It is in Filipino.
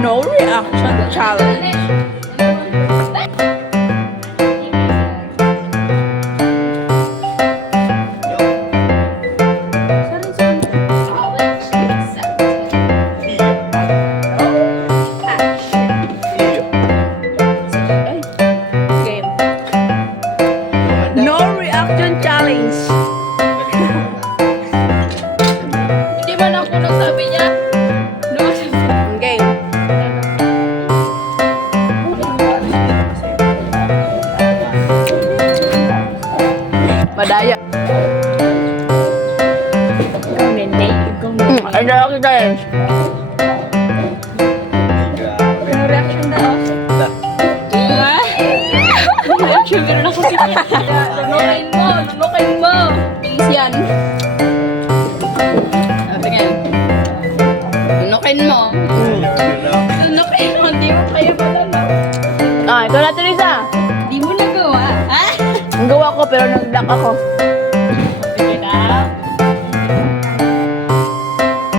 No reaction challenge. Game. No reaction challenge. Hindi man ako nagsabi niya. No. Game. Madaya. Ikaw nene. Ikaw nene. Ay, dala kita eh. Ano reaction daw? Reaction meron ako kita. Lunukin mo. Lunukin mo. Bilis yan. Tingnan. Lunukin mo. Lunukin mo. Hindi mo kaya malala. Ah, ikaw na, Teresa. Hindi mo nagawa. Ha? Ang gawa ko pero nag-block ako.